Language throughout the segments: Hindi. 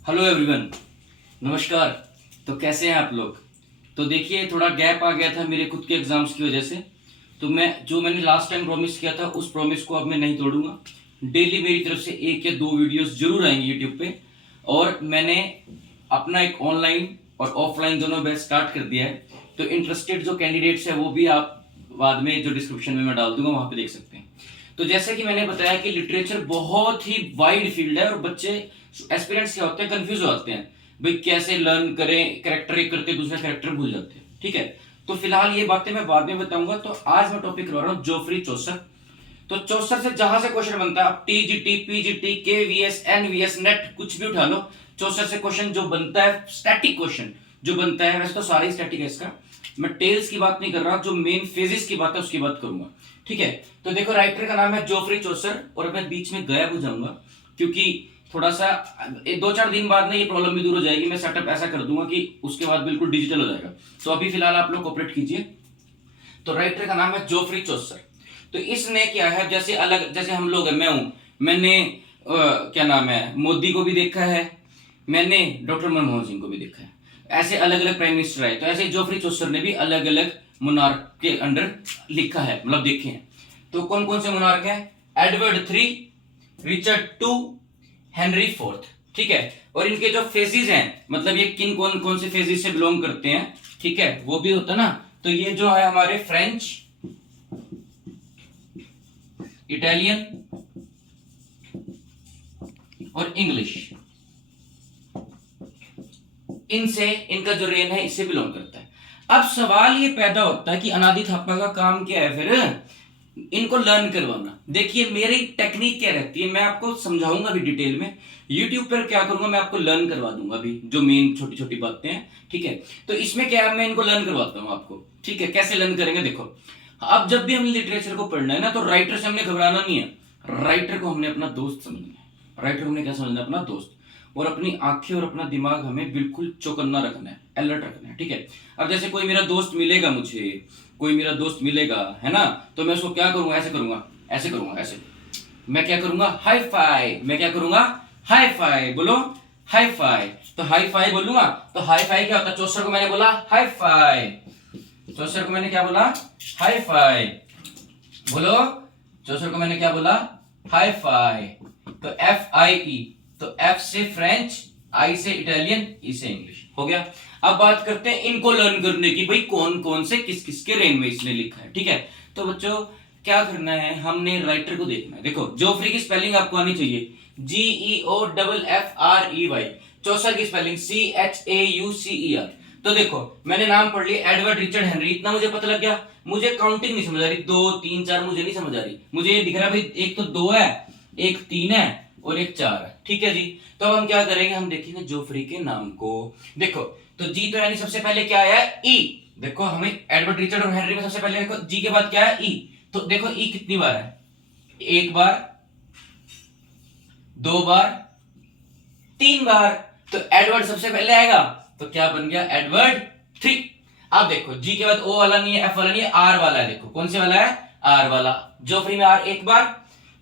हेलो एवरीवन, नमस्कार। तो कैसे हैं आप लोग? तो देखिए, थोड़ा गैप आ गया था मेरे खुद के एग्जाम्स की वजह से। तो मैंने लास्ट टाइम प्रॉमिस किया था, उस प्रॉमिस को अब मैं नहीं तोड़ूंगा। डेली मेरी तरफ से 1 या 2 वीडियोस जरूर आएंगी यूट्यूब पे। और मैंने अपना एक ऑनलाइन और ऑफलाइन दोनों बैच स्टार्ट कर दिया है। तो इंटरेस्टेड जो कैंडिडेट्स है वो भी आप बाद में जो डिस्क्रिप्शन में मैं डाल दूंगा वहां पे देख सकते हैं। तो जैसे कि मैंने बताया कि लिटरेचर बहुत ही वाइड फील्ड है और बच्चे एस्पिरेंट्स क्या होते हैं, कंफ्यूज हो जाते हैं भाई कैसे लर्न करें, कैरेक्टर एक करके दूसरा कैरेक्टर भूल जाते हैं। ठीक है, तो फिलहाल ये बातें मैं बाद में बताऊंगा। तो आज मैं टॉपिक करवा रहा हूँ जोफ्री चौसर। तो चौसर से जहां से क्वेश्चन बनता है, आप TGT, PGT, KVS, NVS, NET कुछ भी उठा लो, चौसर से क्वेश्चन जो बनता है, स्टैटिक क्वेश्चन जो बनता है, वैसे तो सारे ही स्टैटिक है इसका। मैं टेल्स की बात नहीं कर रहा, जो मेन फेजेस की बात है उसकी बात करूंगा। ठीक है, तो देखो राइटर का नाम है जोफ्री चौसर और मैं बीच में गायब हो जाऊंगा क्योंकि थोड़ा सा 2-4 दिन बाद में ये प्रॉब्लम भी दूर हो जाएगी। मैं सेटअप ऐसा कर दूंगा कि उसके बाद बिल्कुल डिजिटल हो जाएगा। तो अभी फिलहाल आप लोग कोऑपरेट कीजिए। तो राइटर का नाम है जोफ्री चौसर। तो इसने क्या है, जैसे हम लोग हैं, मैं हूं, मैंने क्या नाम है, मोदी को भी देखा है, मैंने डॉक्टर मनमोहन सिंह को भी देखा है। ऐसे अलग अलग प्राइम मिनिस्टर आए, तो ऐसे जोफ्री चौसर ने भी अलग अलग मोनार्क के अंडर लिखा है, मतलब देखे हैं। तो कौन कौन से मोनार्क हैं? Edward 3, Richard 2, Henry 4। ठीक है, और इनके जो फेजेस हैं, मतलब ये किन कौन कौन से फेजेस से बिलोंग करते हैं, ठीक है, वो भी होता ना। तो ये जो है हमारे फ्रेंच, इटालियन और इंग्लिश, इनसे इनका जो रेन है इससे बिलोंग करता है। अब सवाल ये पैदा होता है कि अनादि थापा का काम क्या है फिर? इनको लर्न करवाना। देखिए मेरी टेक्निक क्या रहती है, मैं आपको समझाऊंगा भी डिटेल में। यूट्यूब पर क्या करूंगा, मैं आपको लर्न करवा दूंगा अभी जो मेन छोटी छोटी बातें हैं। ठीक है, तो इसमें क्या है, मैं इनको लर्न करवाता हूं आपको। ठीक है, कैसे लर्न करेंगे देखो। अब जब भी हमें लिटरेचर को पढ़ना है ना, तो राइटर से हमने घबराना नहीं है। राइटर को हमने अपना दोस्त समझना है। राइटर हमने क्या समझना है? अपना दोस्त। और अपनी आंखें और अपना दिमाग हमें बिल्कुल चौकन्ना रखना है, अलर्ट रखना है। ठीक है, अब जैसे कोई मेरा दोस्त मिलेगा मुझे, कोई मेरा दोस्त मिलेगा, है ना, तो मैं उसको क्या करूंगा, ऐसे करूंगा, ऐसे करूंगा, ऐसे। मैं क्या करूंगा? Hi fi. मैं क्या करूंगा? Hi fi. बोलो हाई फाई। तो हाई फाई बोलूंगा। तो हाई फाई क्या होता है? चौसर को मैंने बोला हाई फाई। चौसर को मैंने क्या बोला? Hi fi. बोलो, चौसर को मैंने क्या बोला? Hi fi. तो एफ आई ई, तो एफ से फ्रेंच, आई से इटालियन, ई से इंग्लिश। हो गया। अब बात करते हैं इनको लर्न करने की, भाई कौन कौन से किस किस के रेंज में इसने लिखा है। ठीक है, तो बच्चों क्या करना है, हमने राइटर को देखना है। देखो जोफ्री की स्पेलिंग आपको आनी चाहिए, GEOFFREY। चौसर की स्पेलिंग CHAUCER। तो देखो मैंने नाम पढ़ लिया, एडवर्ड, रिचर्ड, हेनरी, इतना मुझे पता लग गया। मुझे काउंटिंग नहीं समझ आ रही, 2 3 4 मुझे नहीं समझ आ रही। मुझे ये दिख रहा है भाई, एक तो 2 है, एक 3 है और एक 4 है। ठीक है जी, तो अब हम क्या करेंगे, हम देखेंगे जोफ्री के नाम को। देखो तो जी तो यानी सबसे पहले क्या आया? ई। देखो हमें एडवर्ड, रिचर्ड और हेनरी में सबसे पहले देखो जी के बाद क्या है? ई। तो देखो ई कितनी बार है? 1 बार, 2 बार, 3 बार। तो एडवर्ड सबसे पहले आएगा, तो क्या बन गया? एडवर्ड 3। अब देखो जी के बाद ओ वाला नहीं है, एफ वाला नहीं है, आर वाला है। देखो कौन से वाला है? आर वाला। जोफ्री में आर 1 बार,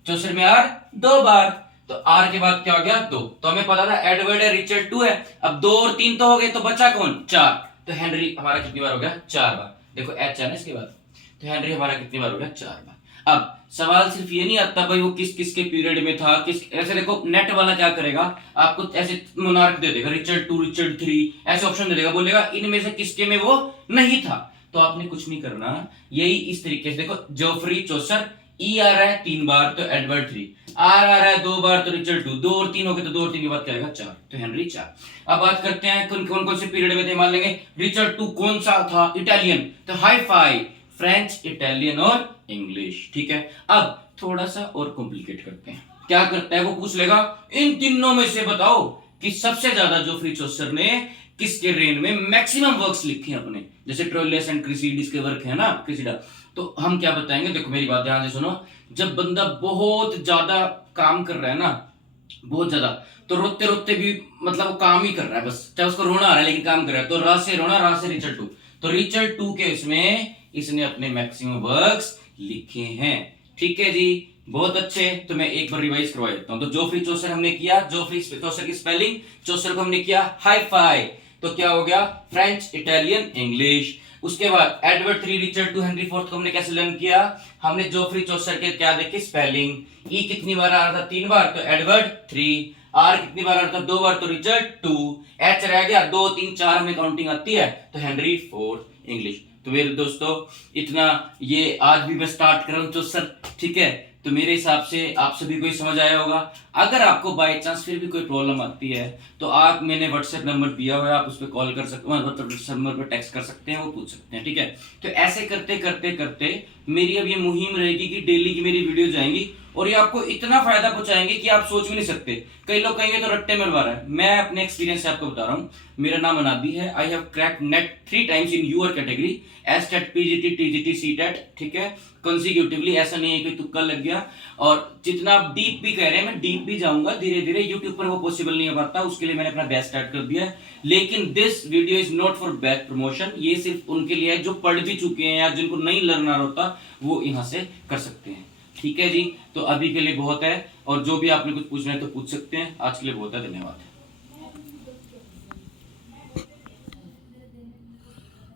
चौसर में आर 2 बार। तो आर के बाद क्या हो गया? 2। तो हमें पता था एडवर्ड है, रिचर्ड 2 है। अब 2 और 3 तो हो गए, तो बचा कौन? 4। तो हेनरी हमारा कितनी बार हो गया? 4 बार। देखो एच है ना इसके बाद, तो हेनरी हमारा कितनी बार हो गया? 4 बार। अब सवाल सिर्फ ये नहीं आता भाई वो किस किस के पीरियड में था, किस ऐसे। देखो नेट वाला क्या करेगा, आपको ऐसे मोनार्क दे देगा, रिचर्ड 2, रिचर्ड 3, ऐसे ऑप्शन दे देगा, बोलेगा इनमें से किसके में वो नहीं था। तो आपने कुछ नहीं करना, यही इस तरीके से देखो, जोफ्री चौसर, ई आ रहा है 3 बार तो एडवर्ड 3, आर आ रहा है 2 बार तो रिचर्ड 2, 2 और 3 हो गए, तो 2 और 3 के बाद क्या आएगा? 4, तो हेनरी 4। अब बात करते हैं कौन कौन कौन से पीरियड में थे, मान लेंगे रिचर्ड 2 कौन सा था? इटालियन, तो हाई फाई, फ्रेंच, इटालियन और इंग्लिश। ठीक है, अब थोड़ा सा और कॉम्प्लिकेट करते हैं। क्या करता है वो? पूछ लेगा इन तीनों में से बताओ कि सबसे ज्यादा जोफ्री चौसर ने किसके रेन में मैक्सिमम वर्क्स लिखे हैं अपने, जैसे ट्रोइलस एंड क्रिसिडस के वर्क है ना, क्रिसिडा। तो हम क्या बताएंगे, देखो मेरी बात ध्यान से सुनो। जब बंदा बहुत ज्यादा काम कर रहा है ना, बहुत ज्यादा, तो रोते रोते भी, मतलब वो काम ही कर रहा है बस, चाहे उसको रोना आ रहा है लेकिन काम कर रहा है, तो रा से रोना, रा से रिचर्ड 2। तो रिचर्ड 2 के इसमें इसने अपने मैक्सिमम वर्क्स लिखे हैं। ठीक है जी, बहुत अच्छे। तो मैं एक बार रिवाइज करवा देता हूं। तो जोफ्री चौसर हमने किया, जोफ्री चौसर की स्पेलिंग, चौसर को हमने किया हाई फाई, तो क्या हो गया फ्रेंच, इटालियन, इंग्लिश। उसके बाद Edward three Richard two Henry fourth को हमने कैसे लर्न किया, हमने जोफ्री चौसर के क्या देखे स्पेलिंग, ई कितनी बार आ रहा था 3 बार, तो एडवर्ड 3, आर कितनी बार आ रहा था 2 बार, तो रिचर्ड 2, एच रह गया 2 3 4 हमें काउंटिंग आती है, तो हेनरी 4 इंग्लिश। तो मेरे दोस्तों इतना ये आज भी मैं स्टार्ट कर रहा हूं चौसर, ठीक है। तो मेरे हिसाब से आप सभी को ही समझ आया होगा। अगर आपको बाय चांस फिर भी कोई प्रॉब्लम आती है तो आप, मैंने व्हाट्सएप नंबर दिया हुआ है, आप उस पर कॉल कर सकते हैं, व्हाट्सएप नंबर पर टेक्स्ट कर सकते हैं, वो पूछ सकते हैं, ठीक है। तो ऐसे करते करते करते मेरी अब ये मुहिम रहेगी कि डेली की मेरी वीडियो जाएंगी और ये आपको इतना फायदा पहुंचाएंगे कि आप सोच भी नहीं सकते। कई लोग कहेंगे तो रट्टे मरवा रहा है, मैं अपने एक्सपीरियंस से आपको बता रहा हूँ। मेरा नाम अनादी है, I have cracked NET 3 times in your category, STET, PGT, TGT, CTET, ठीक है, कंसेक्यूटिवली, ऐसा नहीं है कि तुक्का लग गया। और जितना आप डीप भी कह रहे हैं, मैं डीप भी जाऊंगा धीरे धीरे, यूट्यूब पर वो पॉसिबल नहीं हो पाता, उसके लिए मैंने अपना बैच स्टार्ट कर दिया है। लेकिन this video is not for batch promotion, ये सिर्फ उनके लिए है जो पढ़ भी चुके हैं या जिनको नहीं लर्नर होता, वो यहाँ से कर सकते हैं, ठीक है जी। तो अभी के लिए बहुत है, और जो भी आपने कुछ पूछना है तो पूछ सकते हैं। आज के लिए बहुत है, धन्यवाद।